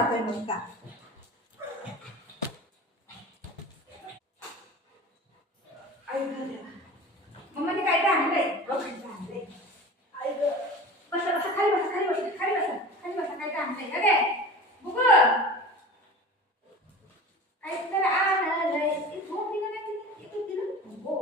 खातोय नुसता. आई मम्मा ते काय आणलंय आणलंय. आई ग बसा बसा खाली बसा खाली बसा खाली बसा खाली बसा काय आणलंय अरे बुगु काहीतरी आणलंय. झोप दिलं नाही इथून दिलं हो.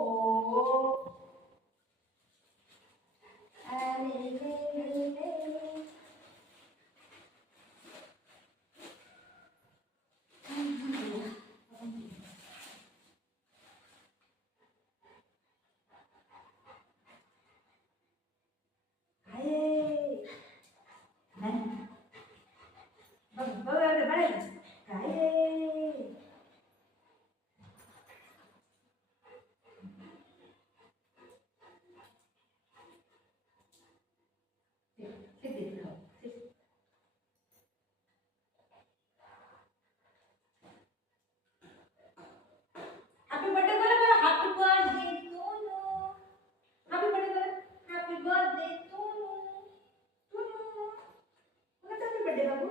Happy birthday बोला happy birthday to you. Happy birthday बोला happy birthday to you. कोणाचा happy birthday बाबू?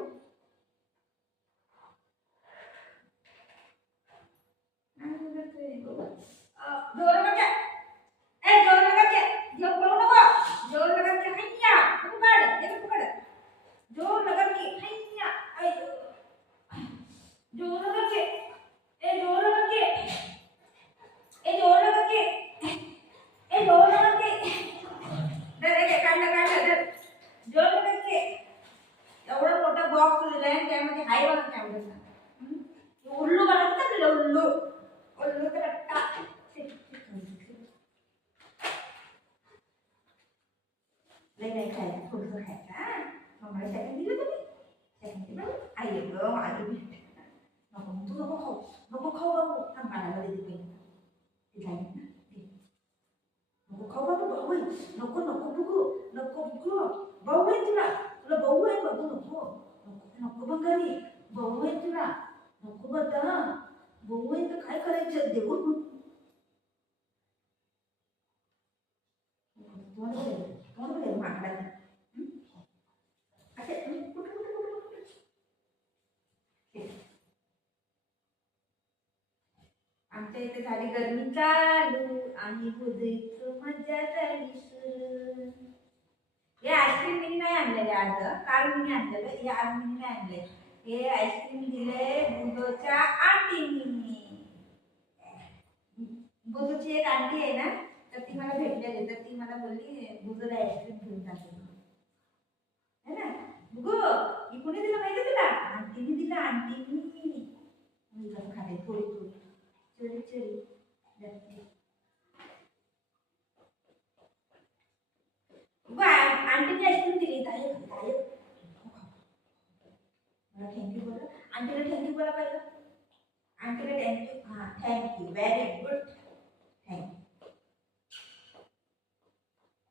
जोर लगा ए जोर लगा के जो पळू नको. जोर लगा के हैया पकड एक पकड. जोर लगा के हैया आई जोर लगा के ए जोर लगा के ए जोर लगा के ए जोर लगा के दर एक काढला दर जोर लगा के. एवढा मोठा बॉक्स दिलाय त्यामध्ये हाय बघा कॅमेरा. उल्लू बनवतात आपल्याला उल्लू उल्लू तर रट्टा. नाही खायचं थोडंसं खायचं. मम्माला सेकंड दिलं तुम्ही सेकंड दिलं आई ग माझी भेट नको तू नको खाऊ बाबू थांब मला देते ते जाईल ना नको खाऊ बाबू भाऊ नको नको बघू नको बघू भाऊ आहे तुला तुला भाऊ आहे बघू नको नको बघारी भाऊ आहे तुला नको बघा भाऊ आहे तर काय करायचं देऊ मागणार आमच्या इथे झाली गरमी चालू आणि बुजायचं मजा झाली सुरू. हे आईस्क्रीम मी नाही आणलेले आज काल मी आणलेलं हे आज मी नाही आणले. हे आईस्क्रीम दिले बुजोच्या आंटीनी. बुजोची एक आंटी आहे ना तर ती मला भेटलेली तर ती मला बोलली बुजोला आईस्क्रीम घेऊन जाते है ना. बुगो ही कोणी दिलं माहिती तुला आंटीनी दिलं आंटीनी. मी कसं खाते थोडी थोडी चोरी चोरी आंटीने आईस्क्रीम दिली मला थँक्यू बोला आंटीला थँक्यू बोला पहिलं. आंटीला थँक्यू हां थँक्यू व्हेरी गुड थँक्यू.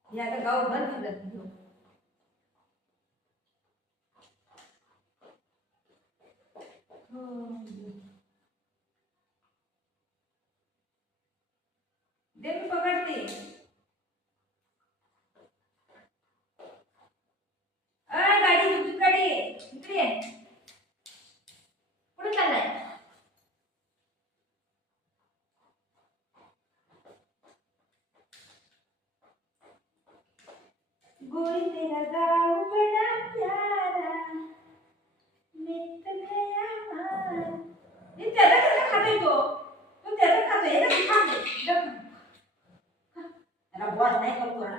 हे आता गाव भर फिरत घेऊ. दे मी पकडते. गाडी तुझी गाडी इकडे कुठे चाललाय. गोरी तेरा गाँव बड़ा प्यारा मित्र गया हमारा. ये त्याचा कसं खातोय तो त्याचा खातोय ना खा दे त्याला बॉल नाही करतो ना.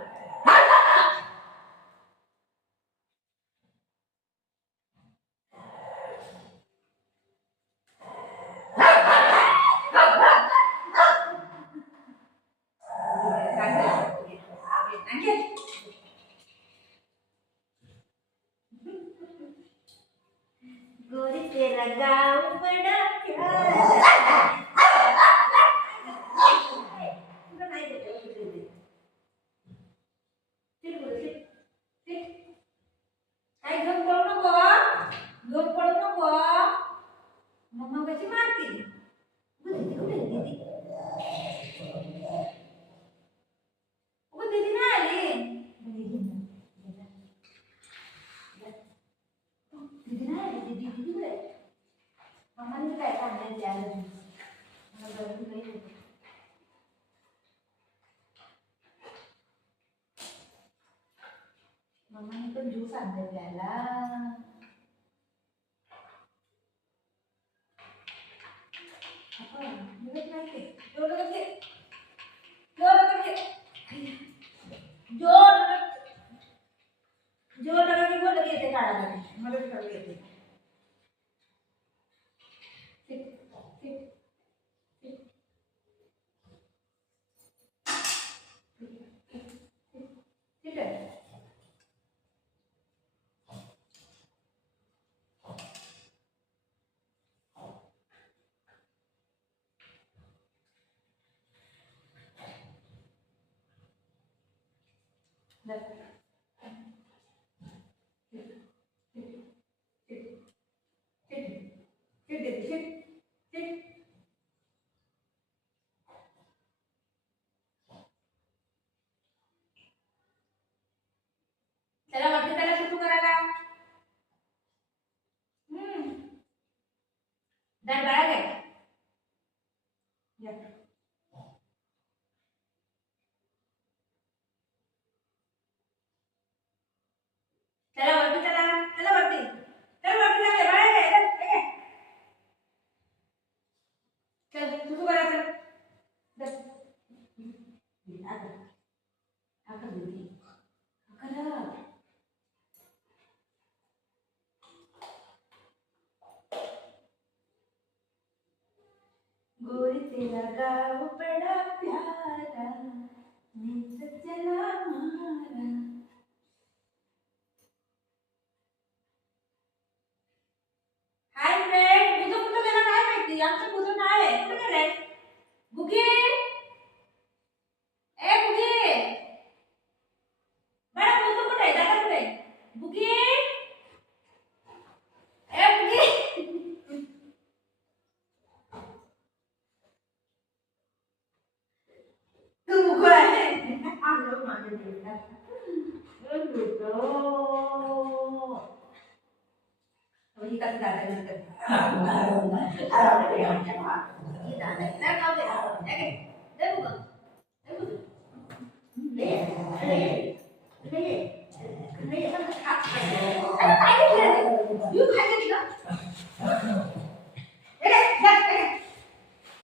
गोरी तेरा गाँव बड़ा प्यारा. काय घेऊन पळू नको घेऊन पळू नको. मम्मा कशी मारते दीदी ना आली दीदी ना आली दीदी मम्माने काय आणलं द्यायला मला गरज नाही होती. मम्माने पण ज्यूस आणलं द्यायला. जोर लगा की बोल येते काढायला मला भी काढू येते. ठीक आहे. त्याला वाटते त्याला सुरू करायला. दर बाळा काय त्याला वरती त्याला वरती जागे बाळा काय चल सुरू करा चल दर आकर दीदी आकर गोरी तेरा गाँव बड़ा प्यारा नींद चला मारा. हाय फ्रेंड तुझं कुठं गेला काय माहिती आमचं तुझं नाव आहे कुठे गेलंय बुगी. ए बुगी बडा तुझं कुठे आहे दादा कुठे बुगी. ए बुगी तू बुगो आहे आलो मागे बेटा वही कसं दादा नंतर ये दादा ना खाऊ दे दे बुगो दे बुगो ले ले ले ले अरे काय केलं यू